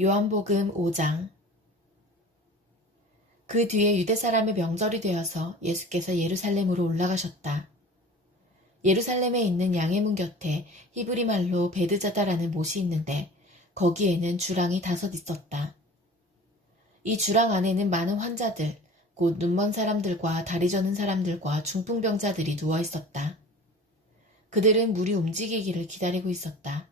요한복음 5장. 그 뒤에 유대 사람의 명절이 되어서 예수께서 예루살렘으로 올라가셨다. 예루살렘에 있는 양의 문 곁에 히브리 말로 베드자다라는 못이 있는데 거기에는 주랑이 5 있었다. 이 주랑 안에는 많은 환자들, 곧 눈먼 사람들과 다리 저는 사람들과 중풍병자들이 누워 있었다. 그들은 물이 움직이기를 기다리고 있었다.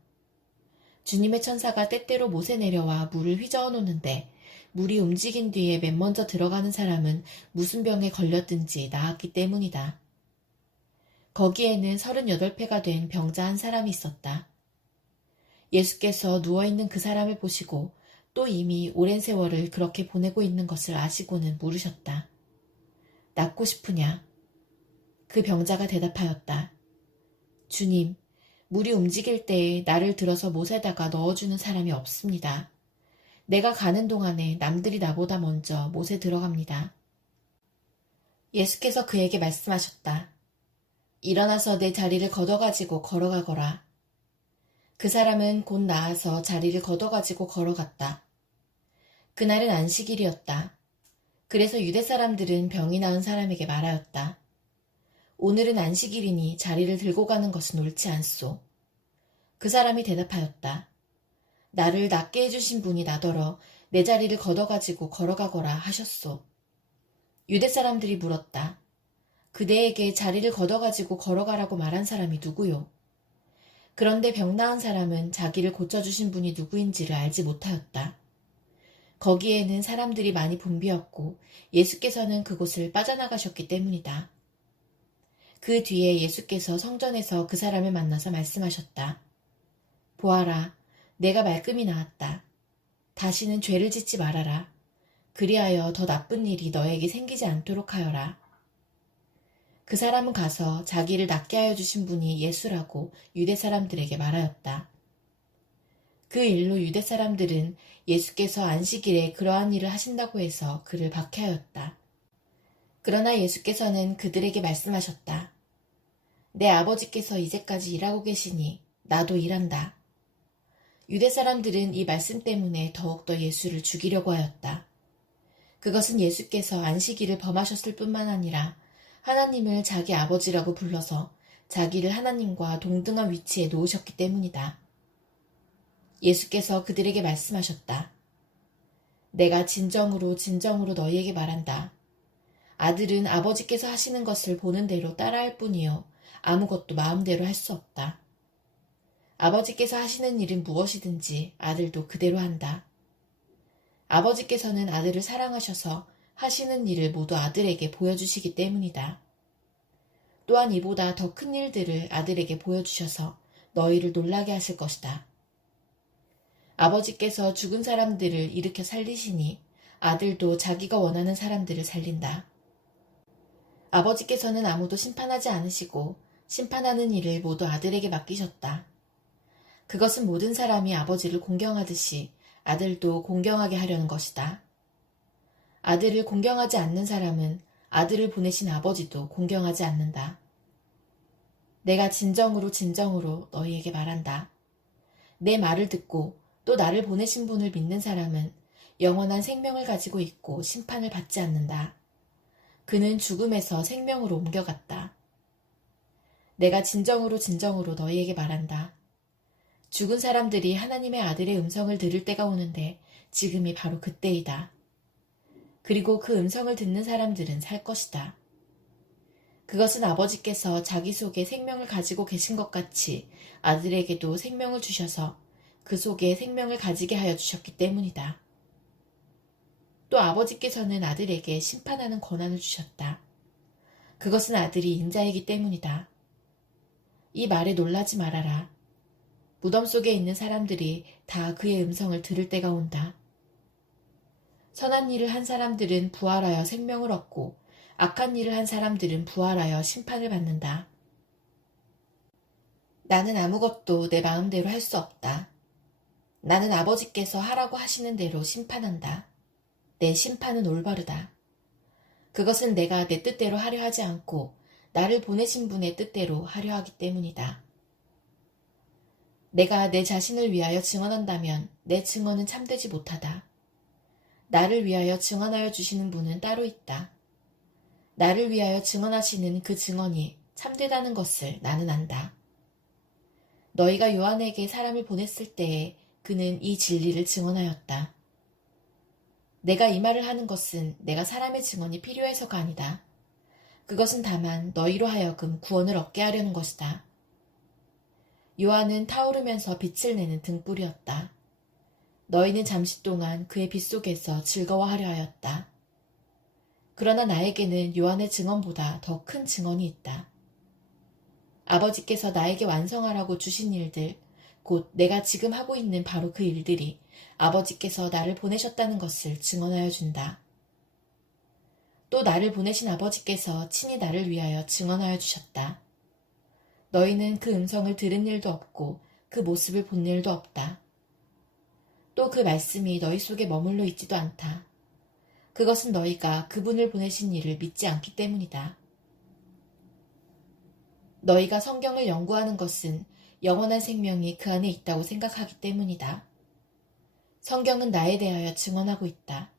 주님의 천사가 때때로 못에 내려와 물을 휘저어 놓는데 물이 움직인 뒤에 맨 먼저 들어가는 사람은 무슨 병에 걸렸든지 나았기 때문이다. 거기에는 38패가 된 병자 한 사람이 있었다. 예수께서 누워있는 그 사람을 보시고 또 이미 오랜 세월을 그렇게 보내고 있는 것을 아시고는 물으셨다. 낫고 싶으냐? 그 병자가 대답하였다. 주님, 물이 움직일 때에 나를 들어서 못에다가 넣어주는 사람이 없습니다. 내가 가는 동안에 남들이 나보다 먼저 못에 들어갑니다. 예수께서 그에게 말씀하셨다. 일어나서 내 자리를 걷어가지고 걸어가거라. 그 사람은 곧 나아서 자리를 걷어가지고 걸어갔다. 그날은 안식일이었다. 그래서 유대 사람들은 병이 나은 사람에게 말하였다. 오늘은 안식일이니 자리를 들고 가는 것은 옳지 않소. 그 사람이 대답하였다. 나를 낫게 해주신 분이 나더러 내 자리를 걷어가지고 걸어가거라 하셨소. 유대 사람들이 물었다. 그대에게 자리를 걷어가지고 걸어가라고 말한 사람이 누구요? 그런데 병 나은 사람은 자기를 고쳐주신 분이 누구인지를 알지 못하였다. 거기에는 사람들이 많이 붐비었고 예수께서는 그곳을 빠져나가셨기 때문이다. 그 뒤에 예수께서 성전에서 그 사람을 만나서 말씀하셨다. 보아라, 내가 말끔히 나았다. 다시는 죄를 짓지 말아라. 그리하여 더 나쁜 일이 너에게 생기지 않도록 하여라. 그 사람은 가서 자기를 낫게 하여 주신 분이 예수라고 유대 사람들에게 말하였다. 그 일로 유대 사람들은 예수께서 안식일에 그러한 일을 하신다고 해서 그를 박해하였다. 그러나 예수께서는 그들에게 말씀하셨다. 내 아버지께서 이제까지 일하고 계시니 나도 일한다. 유대 사람들은 이 말씀 때문에 더욱더 예수를 죽이려고 하였다. 그것은 예수께서 안식일을 범하셨을 뿐만 아니라 하나님을 자기 아버지라고 불러서 자기를 하나님과 동등한 위치에 놓으셨기 때문이다. 예수께서 그들에게 말씀하셨다. 내가 진정으로 너희에게 말한다. 아들은 아버지께서 하시는 것을 보는 대로 따라할 뿐이요 아무것도 마음대로 할 수 없다. 아버지께서 하시는 일은 무엇이든지 아들도 그대로 한다. 아버지께서는 아들을 사랑하셔서 하시는 일을 모두 아들에게 보여주시기 때문이다. 또한 이보다 더 큰 일들을 아들에게 보여주셔서 너희를 놀라게 하실 것이다. 아버지께서 죽은 사람들을 일으켜 살리시니 아들도 자기가 원하는 사람들을 살린다. 아버지께서는 아무도 심판하지 않으시고 심판하는 일을 모두 아들에게 맡기셨다. 그것은 모든 사람이 아버지를 공경하듯이 아들도 공경하게 하려는 것이다. 아들을 공경하지 않는 사람은 아들을 보내신 아버지도 공경하지 않는다. 내가 진정으로 너희에게 말한다. 내 말을 듣고 또 나를 보내신 분을 믿는 사람은 영원한 생명을 가지고 있고 심판을 받지 않는다. 그는 죽음에서 생명으로 옮겨갔다. 내가 진정으로 너희에게 말한다. 죽은 사람들이 하나님의 아들의 음성을 들을 때가 오는데 지금이 바로 그때이다. 그리고 그 음성을 듣는 사람들은 살 것이다. 그것은 아버지께서 자기 속에 생명을 가지고 계신 것 같이 아들에게도 생명을 주셔서 그 속에 생명을 가지게 하여 주셨기 때문이다. 또 아버지께서는 아들에게 심판하는 권한을 주셨다. 그것은 아들이 인자이기 때문이다. 이 말에 놀라지 말아라. 무덤 속에 있는 사람들이 다 그의 음성을 들을 때가 온다. 선한 일을 한 사람들은 부활하여 생명을 얻고 악한 일을 한 사람들은 부활하여 심판을 받는다. 나는 아무것도 내 마음대로 할 수 없다. 나는 아버지께서 하라고 하시는 대로 심판한다. 내 심판은 올바르다. 그것은 내가 내 뜻대로 하려 하지 않고 나를 보내신 분의 뜻대로 하려 하기 때문이다. 내가 내 자신을 위하여 증언한다면 내 증언은 참되지 못하다. 나를 위하여 증언하여 주시는 분은 따로 있다. 나를 위하여 증언하시는 그 증언이 참되다는 것을 나는 안다. 너희가 요한에게 사람을 보냈을 때에 그는 이 진리를 증언하였다. 내가 이 말을 하는 것은 내가 사람의 증언이 필요해서가 아니다. 그것은 다만 너희로 하여금 구원을 얻게 하려는 것이다. 요한은 타오르면서 빛을 내는 등불이었다. 너희는 잠시 동안 그의 빛 속에서 즐거워하려 하였다. 그러나 나에게는 요한의 증언보다 더 큰 증언이 있다. 아버지께서 나에게 완성하라고 주신 일들, 곧 내가 지금 하고 있는 바로 그 일들이 아버지께서 나를 보내셨다는 것을 증언하여 준다. 또 나를 보내신 아버지께서 친히 나를 위하여 증언하여 주셨다. 너희는 그 음성을 들은 일도 없고 그 모습을 본 일도 없다. 또 그 말씀이 너희 속에 머물러 있지도 않다. 그것은 너희가 그분을 보내신 이를 믿지 않기 때문이다. 너희가 성경을 연구하는 것은 영원한 생명이 그 안에 있다고 생각하기 때문이다. 성경은 나에 대하여 증언하고 있다.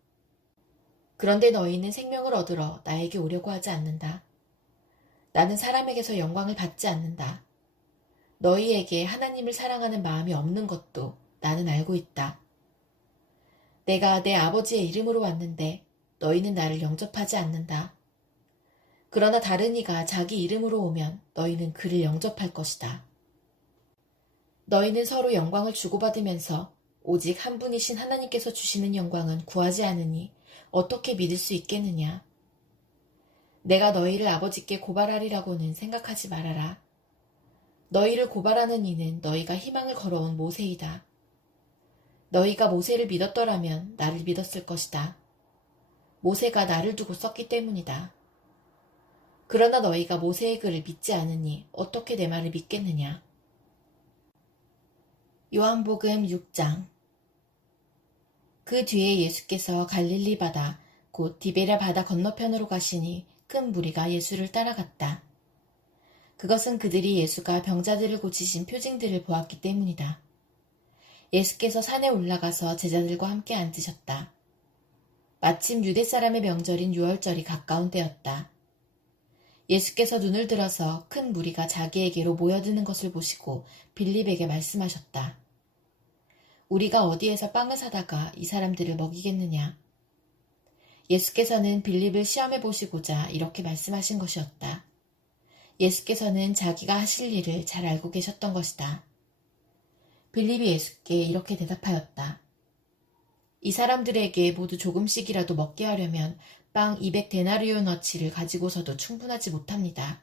그런데 너희는 생명을 얻으러 나에게 오려고 하지 않는다. 나는 사람에게서 영광을 받지 않는다. 너희에게 하나님을 사랑하는 마음이 없는 것도 나는 알고 있다. 내가 내 아버지의 이름으로 왔는데 너희는 나를 영접하지 않는다. 그러나 다른 이가 자기 이름으로 오면 너희는 그를 영접할 것이다. 너희는 서로 영광을 주고받으면서 오직 한 분이신 하나님께서 주시는 영광은 구하지 않으니 어떻게 믿을 수 있겠느냐. 내가 너희를 아버지께 고발하리라고는 생각하지 말아라. 너희를 고발하는 이는 너희가 희망을 걸어온 모세이다. 너희가 모세를 믿었더라면 나를 믿었을 것이다. 모세가 나를 두고 썼기 때문이다. 그러나 너희가 모세의 글을 믿지 않으니 어떻게 내 말을 믿겠느냐. 요한복음 6장. 그 뒤에 예수께서 갈릴리 바다 곧 디베랴 바다 건너편으로 가시니 큰 무리가 예수를 따라갔다. 그것은 그들이 예수가 병자들을 고치신 표징들을 보았기 때문이다. 예수께서 산에 올라가서 제자들과 함께 앉으셨다. 마침 유대 사람의 명절인 유월절이 가까운 때였다. 예수께서 눈을 들어서 큰 무리가 자기에게로 모여드는 것을 보시고 빌립에게 말씀하셨다. 우리가 어디에서 빵을 사다가 이 사람들을 먹이겠느냐. 예수께서는 빌립을 시험해 보시고자 이렇게 말씀하신 것이었다. 예수께서는 자기가 하실 일을 잘 알고 계셨던 것이다. 빌립이 예수께 이렇게 대답하였다. 이 사람들에게 모두 조금씩이라도 먹게 하려면 빵 200데나리오너치를 가지고서도 충분하지 못합니다.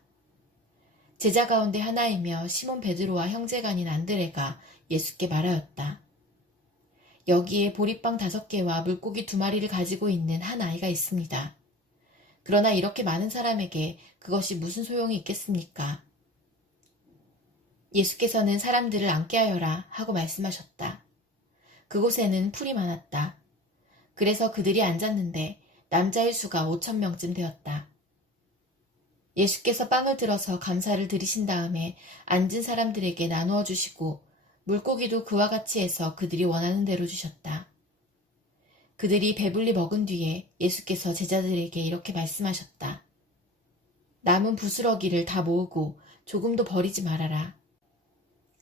제자 가운데 하나이며 시몬 베드로와 형제가 아닌 안드레가 예수께 말하였다. 여기에 보리빵 5개와 물고기 2마리를 가지고 있는 한 아이가 있습니다. 그러나 이렇게 많은 사람에게 그것이 무슨 소용이 있겠습니까? 예수께서는 사람들을 앉게 하여라 하고 말씀하셨다. 그곳에는 풀이 많았다. 그래서 그들이 앉았는데 남자의 수가 5,000명쯤 되었다. 예수께서 빵을 들어서 감사를 드리신 다음에 앉은 사람들에게 나누어 주시고 물고기도 그와 같이 해서 그들이 원하는 대로 주셨다. 그들이 배불리 먹은 뒤에 예수께서 제자들에게 이렇게 말씀하셨다. 남은 부스러기를 다 모으고 조금도 버리지 말아라.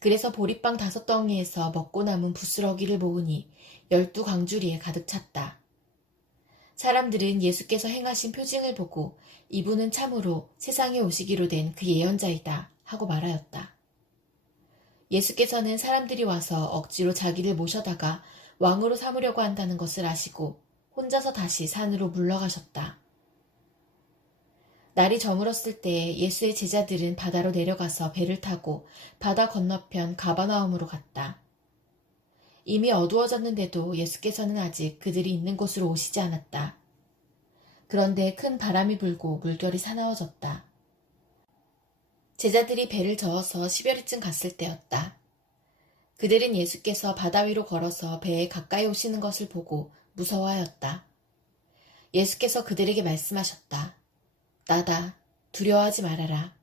그래서 보리빵 5덩이에서 먹고 남은 부스러기를 모으니 12광주리에 가득 찼다. 사람들은 예수께서 행하신 표징을 보고 이분은 참으로 세상에 오시기로 된 그 예언자이다 하고 말하였다. 예수께서는 사람들이 와서 억지로 자기를 모셔다가 왕으로 삼으려고 한다는 것을 아시고 혼자서 다시 산으로 물러가셨다. 날이 저물었을 때 예수의 제자들은 바다로 내려가서 배를 타고 바다 건너편 가버나움으로 갔다. 이미 어두워졌는데도 예수께서는 아직 그들이 있는 곳으로 오시지 않았다. 그런데 큰 바람이 불고 물결이 사나워졌다. 제자들이 배를 저어서 10여리쯤 갔을 때였다. 그들은 예수께서 바다 위로 걸어서 배에 가까이 오시는 것을 보고 무서워하였다. 예수께서 그들에게 말씀하셨다. 나다. 두려워하지 말아라.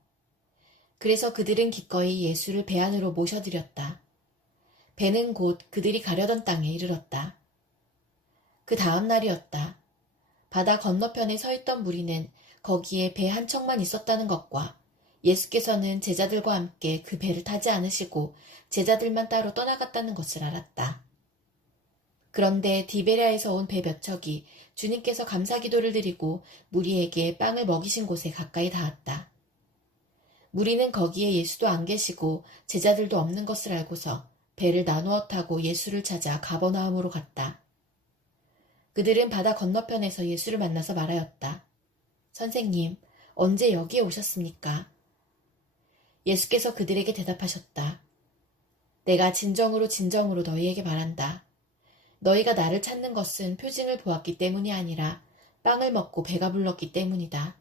그래서 그들은 기꺼이 예수를 배 안으로 모셔들였다. 배는 곧 그들이 가려던 땅에 이르렀다. 그 다음 날이었다. 바다 건너편에 서 있던 무리는 거기에 배 한 척만 있었다는 것과 예수께서는 제자들과 함께 그 배를 타지 않으시고 제자들만 따로 떠나갔다는 것을 알았다. 그런데 디베랴에서 온 배 몇 척이 주님께서 감사기도를 드리고 무리에게 빵을 먹이신 곳에 가까이 닿았다. 무리는 거기에 예수도 안 계시고 제자들도 없는 것을 알고서 배를 나누어 타고 예수를 찾아 가버나움으로 갔다. 그들은 바다 건너편에서 예수를 만나서 말하였다. 선생님, 언제 여기에 오셨습니까? 예수께서 그들에게 대답하셨다. 내가 진정으로 진정으로 너희에게 말한다. 너희가 나를 찾는 것은 표징을 보았기 때문이 아니라 빵을 먹고 배가 불렀기 때문이다.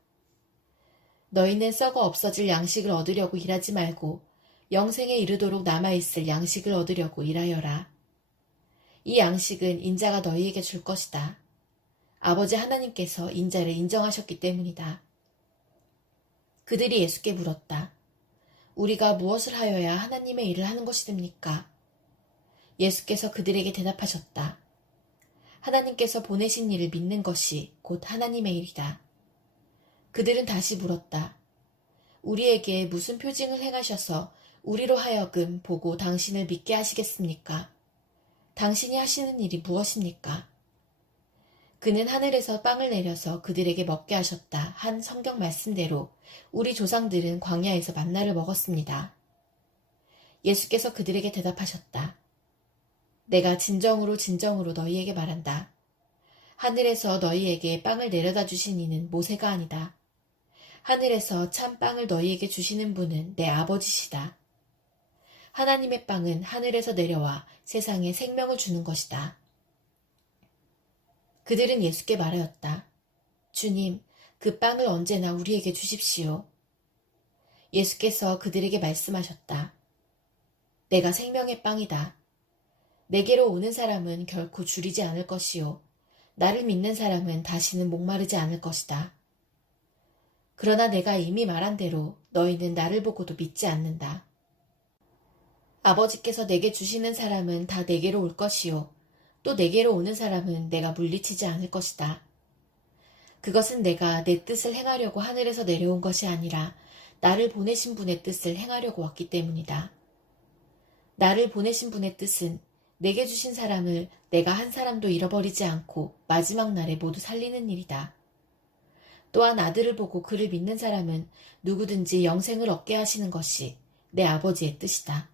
너희는 썩어 없어질 양식을 얻으려고 일하지 말고 영생에 이르도록 남아있을 양식을 얻으려고 일하여라. 이 양식은 인자가 너희에게 줄 것이다. 아버지 하나님께서 인자를 인정하셨기 때문이다. 그들이 예수께 물었다. 우리가 무엇을 하여야 하나님의 일을 하는 것이 됩니까? 예수께서 그들에게 대답하셨다. 하나님께서 보내신 일을 믿는 것이 곧 하나님의 일이다. 그들은 다시 물었다. 우리에게 무슨 표징을 행하셔서 우리로 하여금 보고 당신을 믿게 하시겠습니까? 당신이 하시는 일이 무엇입니까? 그는 하늘에서 빵을 내려서 그들에게 먹게 하셨다 한 성경 말씀대로 우리 조상들은 광야에서 만나를 먹었습니다. 예수께서 그들에게 대답하셨다. 내가 진정으로 진정으로 너희에게 말한다. 하늘에서 너희에게 빵을 내려다 주신 이는 모세가 아니다. 하늘에서 참 빵을 너희에게 주시는 분은 내 아버지시다. 하나님의 빵은 하늘에서 내려와 세상에 생명을 주는 것이다. 그들은 예수께 말하였다. 주님, 그 빵을 언제나 우리에게 주십시오. 예수께서 그들에게 말씀하셨다. 내가 생명의 빵이다. 내게로 오는 사람은 결코 줄이지 않을 것이요. 나를 믿는 사람은 다시는 목마르지 않을 것이다. 그러나 내가 이미 말한 대로 너희는 나를 보고도 믿지 않는다. 아버지께서 내게 주시는 사람은 다 내게로 올 것이요. 또 내게로 오는 사람은 내가 물리치지 않을 것이다. 그것은 내가 내 뜻을 행하려고 하늘에서 내려온 것이 아니라 나를 보내신 분의 뜻을 행하려고 왔기 때문이다. 나를 보내신 분의 뜻은 내게 주신 사람을 내가 한 사람도 잃어버리지 않고 마지막 날에 모두 살리는 일이다. 또한 아들을 보고 그를 믿는 사람은 누구든지 영생을 얻게 하시는 것이 내 아버지의 뜻이다.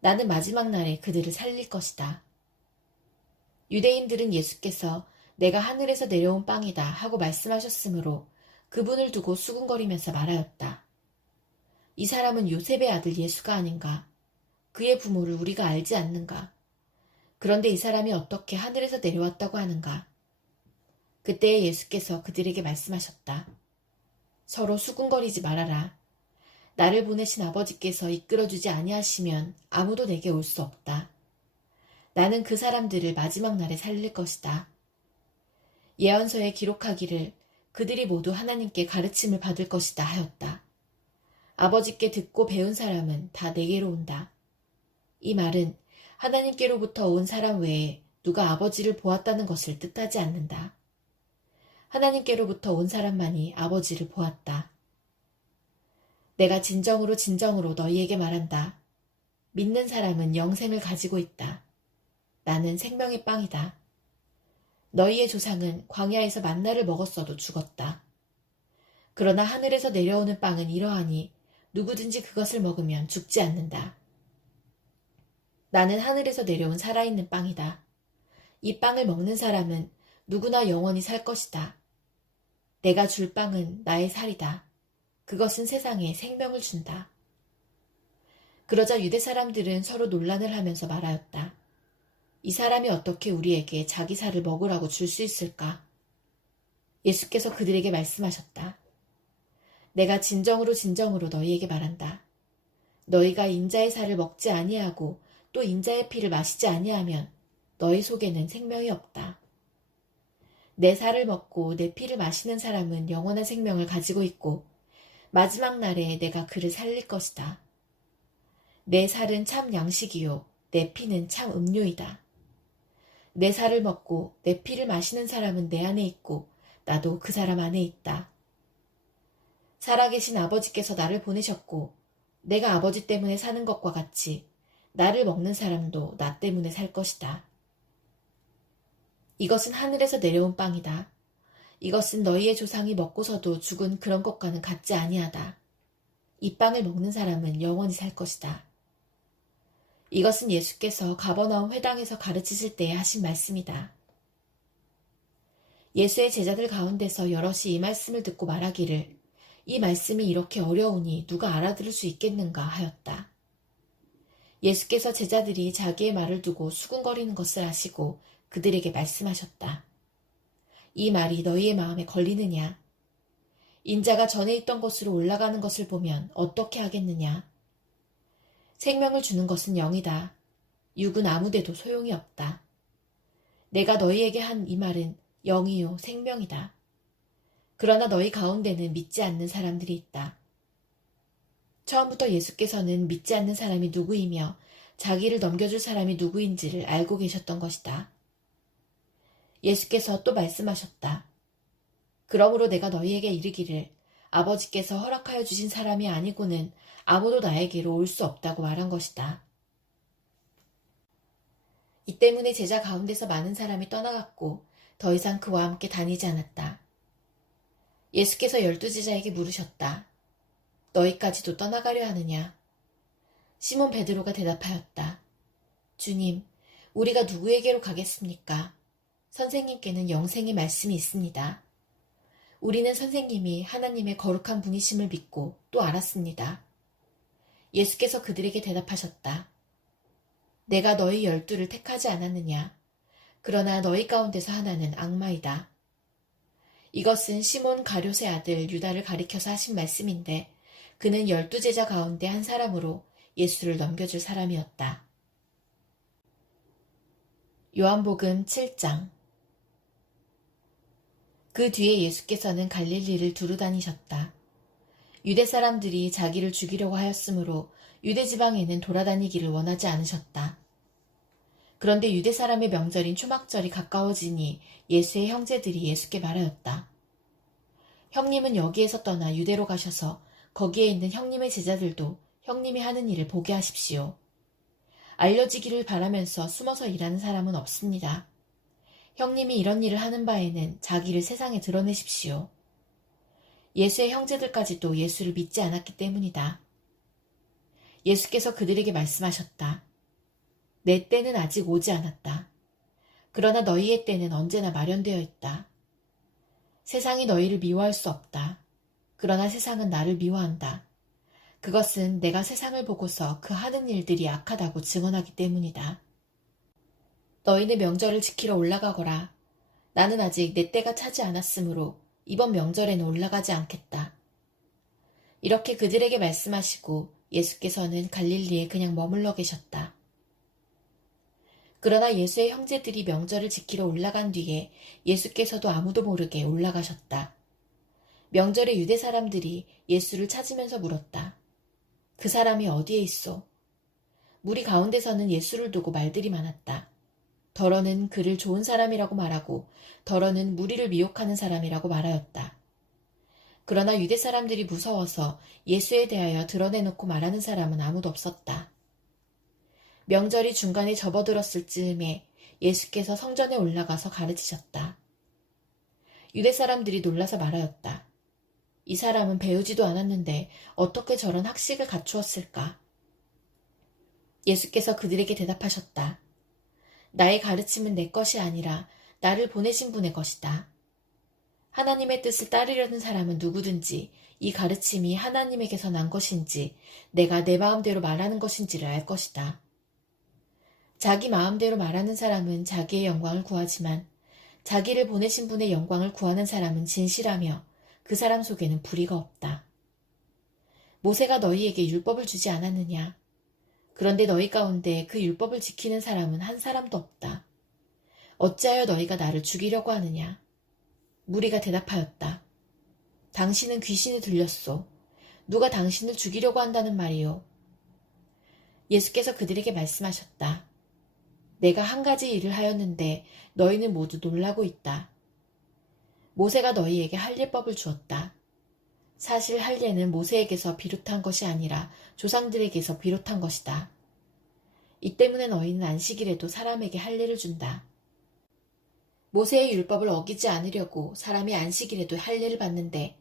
나는 마지막 날에 그들을 살릴 것이다. 유대인들은 예수께서 내가 하늘에서 내려온 빵이다 하고 말씀하셨으므로 그분을 두고 수군거리면서 말하였다. 이 사람은 요셉의 아들 예수가 아닌가? 그의 부모를 우리가 알지 않는가? 그런데 이 사람이 어떻게 하늘에서 내려왔다고 하는가? 그때에 예수께서 그들에게 말씀하셨다. 서로 수군거리지 말아라. 나를 보내신 아버지께서 이끌어주지 아니하시면 아무도 내게 올 수 없다. 나는 그 사람들을 마지막 날에 살릴 것이다. 예언서에 기록하기를 그들이 모두 하나님께 가르침을 받을 것이다 하였다. 아버지께 듣고 배운 사람은 다 내게로 온다. 이 말은 하나님께로부터 온 사람 외에 누가 아버지를 보았다는 것을 뜻하지 않는다. 하나님께로부터 온 사람만이 아버지를 보았다. 내가 진정으로 진정으로 너희에게 말한다. 믿는 사람은 영생을 가지고 있다. 나는 생명의 빵이다. 너희의 조상은 광야에서 만나를 먹었어도 죽었다. 그러나 하늘에서 내려오는 빵은 이러하니 누구든지 그것을 먹으면 죽지 않는다. 나는 하늘에서 내려온 살아있는 빵이다. 이 빵을 먹는 사람은 누구나 영원히 살 것이다. 내가 줄 빵은 나의 살이다. 그것은 세상에 생명을 준다. 그러자 유대 사람들은 서로 논란을 하면서 말하였다. 이 사람이 어떻게 우리에게 자기 살을 먹으라고 줄 수 있을까? 예수께서 그들에게 말씀하셨다. 내가 진정으로 진정으로 너희에게 말한다. 너희가 인자의 살을 먹지 아니하고 또 인자의 피를 마시지 아니하면 너희 속에는 생명이 없다. 내 살을 먹고 내 피를 마시는 사람은 영원한 생명을 가지고 있고 마지막 날에 내가 그를 살릴 것이다. 내 살은 참 양식이요 내 피는 참 음료이다. 내 살을 먹고 내 피를 마시는 사람은 내 안에 있고 나도 그 사람 안에 있다. 살아계신 아버지께서 나를 보내셨고 내가 아버지 때문에 사는 것과 같이 나를 먹는 사람도 나 때문에 살 것이다. 이것은 하늘에서 내려온 빵이다. 이것은 너희의 조상이 먹고서도 죽은 그런 것과는 같지 아니하다. 이 빵을 먹는 사람은 영원히 살 것이다. 이것은 예수께서 가버나움 회당에서 가르치실 때에 하신 말씀이다. 예수의 제자들 가운데서 여럿이 이 말씀을 듣고 말하기를 이 말씀이 이렇게 어려우니 누가 알아들을 수 있겠는가 하였다. 예수께서 제자들이 자기의 말을 두고 수군거리는 것을 아시고 그들에게 말씀하셨다. 이 말이 너희의 마음에 걸리느냐? 인자가 전에 있던 곳으로 올라가는 것을 보면 어떻게 하겠느냐? 생명을 주는 것은 영이다. 육은 아무데도 소용이 없다. 내가 너희에게 한 이 말은 영이요 생명이다. 그러나 너희 가운데는 믿지 않는 사람들이 있다. 처음부터 예수께서는 믿지 않는 사람이 누구이며 자기를 넘겨줄 사람이 누구인지를 알고 계셨던 것이다. 예수께서 또 말씀하셨다. 그러므로 내가 너희에게 이르기를 아버지께서 허락하여 주신 사람이 아니고는 아무도 나에게로 올 수 없다고 말한 것이다. 이 때문에 제자 가운데서 많은 사람이 떠나갔고 더 이상 그와 함께 다니지 않았다. 예수께서 12제자에게 물으셨다. 너희까지도 떠나가려 하느냐? 시몬 베드로가 대답하였다. 주님, 우리가 누구에게로 가겠습니까? 선생님께는 영생의 말씀이 있습니다. 우리는 선생님이 하나님의 거룩한 분이심을 믿고 또 알았습니다. 예수께서 그들에게 대답하셨다. 내가 너희 12를 택하지 않았느냐? 그러나 너희 가운데서 하나는 악마이다. 이것은 시몬 가룟의 아들 유다를 가리켜서 하신 말씀인데 그는 12제자 가운데 한 사람으로 예수를 넘겨줄 사람이었다. 요한복음 7장. 그 뒤에 예수께서는 갈릴리를 두루 다니셨다. 유대 사람들이 자기를 죽이려고 하였으므로 유대 지방에는 돌아다니기를 원하지 않으셨다. 그런데 유대 사람의 명절인 초막절이 가까워지니 예수의 형제들이 예수께 말하였다. 형님은 여기에서 떠나 유대로 가셔서 거기에 있는 형님의 제자들도 형님이 하는 일을 보게 하십시오. 알려지기를 바라면서 숨어서 일하는 사람은 없습니다. 형님이 이런 일을 하는 바에는 자기를 세상에 드러내십시오. 예수의 형제들까지도 예수를 믿지 않았기 때문이다. 예수께서 그들에게 말씀하셨다. 내 때는 아직 오지 않았다. 그러나 너희의 때는 언제나 마련되어 있다. 세상이 너희를 미워할 수 없다. 그러나 세상은 나를 미워한다. 그것은 내가 세상을 보고서 그 하는 일들이 악하다고 증언하기 때문이다. 너희는 명절을 지키러 올라가거라. 나는 아직 내 때가 차지 않았으므로 이번 명절에는 올라가지 않겠다. 이렇게 그들에게 말씀하시고 예수께서는 갈릴리에 그냥 머물러 계셨다. 그러나 예수의 형제들이 명절을 지키러 올라간 뒤에 예수께서도 아무도 모르게 올라가셨다. 명절에 유대 사람들이 예수를 찾으면서 물었다. 그 사람이 어디에 있어? 무리 가운데서는 예수를 두고 말들이 많았다. 더러는 그를 좋은 사람이라고 말하고 더러는 무리를 미혹하는 사람이라고 말하였다. 그러나 유대 사람들이 무서워서 예수에 대하여 드러내놓고 말하는 사람은 아무도 없었다. 명절이 중간에 접어들었을 즈음에 예수께서 성전에 올라가서 가르치셨다. 유대 사람들이 놀라서 말하였다. 이 사람은 배우지도 않았는데 어떻게 저런 학식을 갖추었을까? 예수께서 그들에게 대답하셨다. 나의 가르침은 내 것이 아니라 나를 보내신 분의 것이다. 하나님의 뜻을 따르려는 사람은 누구든지 이 가르침이 하나님에게서 난 것인지 내가 내 마음대로 말하는 것인지를 알 것이다. 자기 마음대로 말하는 사람은 자기의 영광을 구하지만 자기를 보내신 분의 영광을 구하는 사람은 진실하며 그 사람 속에는 불의가 없다. 모세가 너희에게 율법을 주지 않았느냐? 그런데 너희 가운데 그 율법을 지키는 사람은 한 사람도 없다. 어찌하여 너희가 나를 죽이려고 하느냐? 무리가 대답하였다. 당신은 귀신이 들렸소. 누가 당신을 죽이려고 한다는 말이요? 예수께서 그들에게 말씀하셨다. 내가 한 가지 일을 하였는데 너희는 모두 놀라고 있다. 모세가 너희에게 할례법을 주었다. 사실 할례는 모세에게서 비롯한 것이 아니라 조상들에게서 비롯한 것이다. 이 때문에 너희는 안식일에도 사람에게 할례를 준다. 모세의 율법을 어기지 않으려고 사람이 안식일에도 할례를 받는데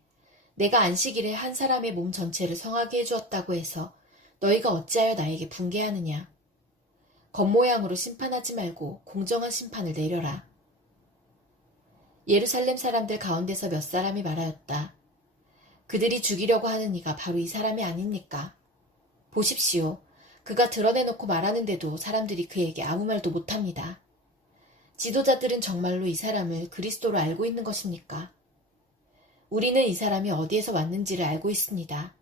내가 안식일에 한 사람의 몸 전체를 성하게 해주었다고 해서 너희가 어찌하여 나에게 분개하느냐. 겉모양으로 심판하지 말고 공정한 심판을 내려라. 예루살렘 사람들 가운데서 몇 사람이 말하였다. 그들이 죽이려고 하는 이가 바로 이 사람이 아닙니까? 보십시오. 그가 드러내놓고 말하는데도 사람들이 그에게 아무 말도 못합니다. 지도자들은 정말로 이 사람을 그리스도로 알고 있는 것입니까? 우리는 이 사람이 어디에서 왔는지를 알고 있습니다.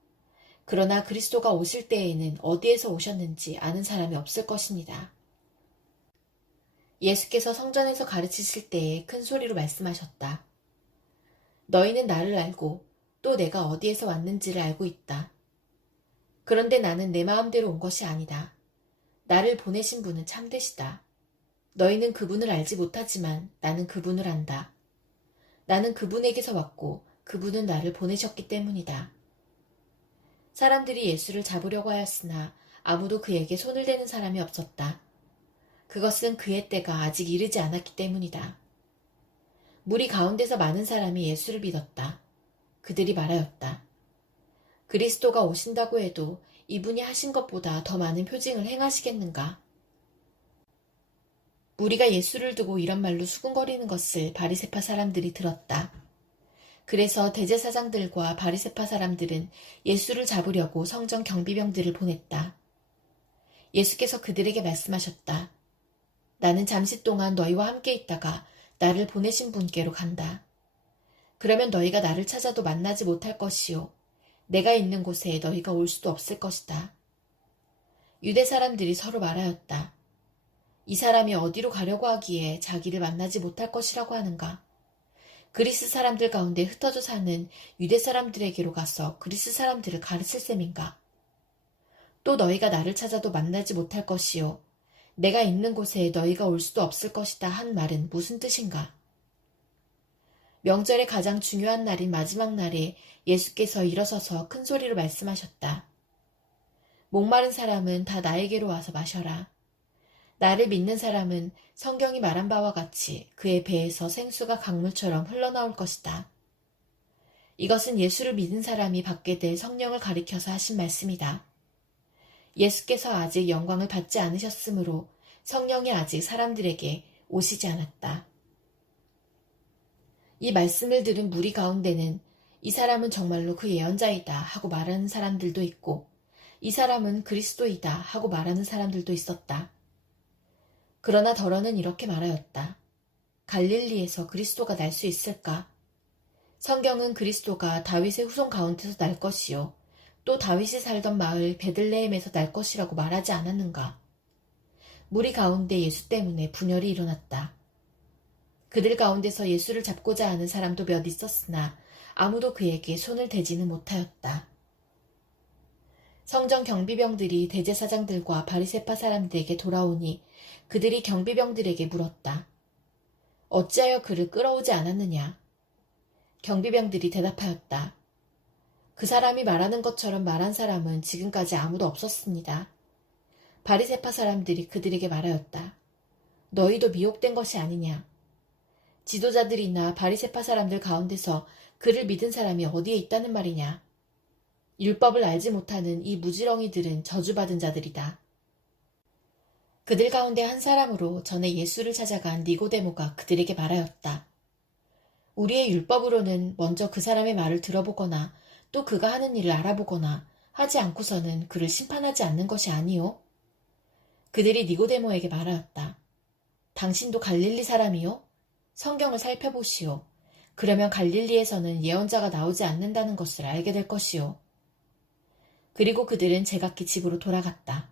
그러나 그리스도가 오실 때에는 어디에서 오셨는지 아는 사람이 없을 것입니다. 예수께서 성전에서 가르치실 때에 큰 소리로 말씀하셨다. 너희는 나를 알고 또 내가 어디에서 왔는지를 알고 있다. 그런데 나는 내 마음대로 온 것이 아니다. 나를 보내신 분은 참되시다. 너희는 그분을 알지 못하지만 나는 그분을 안다. 나는 그분에게서 왔고 그분은 나를 보내셨기 때문이다. 사람들이 예수를 잡으려고 하였으나 아무도 그에게 손을 대는 사람이 없었다. 그것은 그의 때가 아직 이르지 않았기 때문이다. 무리 가운데서 많은 사람이 예수를 믿었다. 그들이 말하였다. 그리스도가 오신다고 해도 이분이 하신 것보다 더 많은 표징을 행하시겠는가? 무리가 예수를 두고 이런 말로 수군거리는 것을 바리새파 사람들이 들었다. 그래서 대제사장들과 바리새파 사람들은 예수를 잡으려고 성전 경비병들을 보냈다. 예수께서 그들에게 말씀하셨다. 나는 잠시 동안 너희와 함께 있다가 나를 보내신 분께로 간다. 그러면 너희가 나를 찾아도 만나지 못할 것이요. 내가 있는 곳에 너희가 올 수도 없을 것이다. 유대 사람들이 서로 말하였다. 이 사람이 어디로 가려고 하기에 자기를 만나지 못할 것이라고 하는가? 그리스 사람들 가운데 흩어져 사는 유대 사람들에게로 가서 그리스 사람들을 가르칠 셈인가? 또 너희가 나를 찾아도 만나지 못할 것이요. 내가 있는 곳에 너희가 올 수도 없을 것이다 한 말은 무슨 뜻인가? 명절의 가장 중요한 날인 마지막 날에 예수께서 일어서서 큰 소리로 말씀하셨다. 목마른 사람은 다 나에게로 와서 마셔라. 나를 믿는 사람은 성경이 말한 바와 같이 그의 배에서 생수가 강물처럼 흘러나올 것이다. 이것은 예수를 믿은 사람이 받게 될 성령을 가리켜서 하신 말씀이다. 예수께서 아직 영광을 받지 않으셨으므로 성령이 아직 사람들에게 오시지 않았다. 이 말씀을 들은 무리 가운데는 이 사람은 정말로 그 예언자이다 하고 말하는 사람들도 있고 이 사람은 그리스도이다 하고 말하는 사람들도 있었다. 그러나 더러는 이렇게 말하였다. 갈릴리에서 그리스도가 날 수 있을까? 성경은 그리스도가 다윗의 후손 가운데서 날 것이요. 또 다윗이 살던 마을 베들레헴에서 날 것이라고 말하지 않았는가? 무리 가운데 예수 때문에 분열이 일어났다. 그들 가운데서 예수를 잡고자 하는 사람도 몇 있었으나 아무도 그에게 손을 대지는 못하였다. 성전 경비병들이 대제사장들과 바리새파 사람들에게 돌아오니 그들이 경비병들에게 물었다. 어찌하여 그를 끌어오지 않았느냐? 경비병들이 대답하였다. 그 사람이 말하는 것처럼 말한 사람은 지금까지 아무도 없었습니다. 바리새파 사람들이 그들에게 말하였다. 너희도 미혹된 것이 아니냐? 지도자들이나 바리새파 사람들 가운데서 그를 믿은 사람이 어디에 있다는 말이냐? 율법을 알지 못하는 이 무지렁이들은 저주받은 자들이다. 그들 가운데 한 사람으로 전에 예수를 찾아간 니고데모가 그들에게 말하였다. 우리의 율법으로는 먼저 그 사람의 말을 들어보거나 또 그가 하는 일을 알아보거나 하지 않고서는 그를 심판하지 않는 것이 아니요? 그들이 니고데모에게 말하였다. 당신도 갈릴리 사람이요? 성경을 살펴보시오. 그러면 갈릴리에서는 예언자가 나오지 않는다는 것을 알게 될 것이요. 그리고 그들은 제각기 집으로 돌아갔다.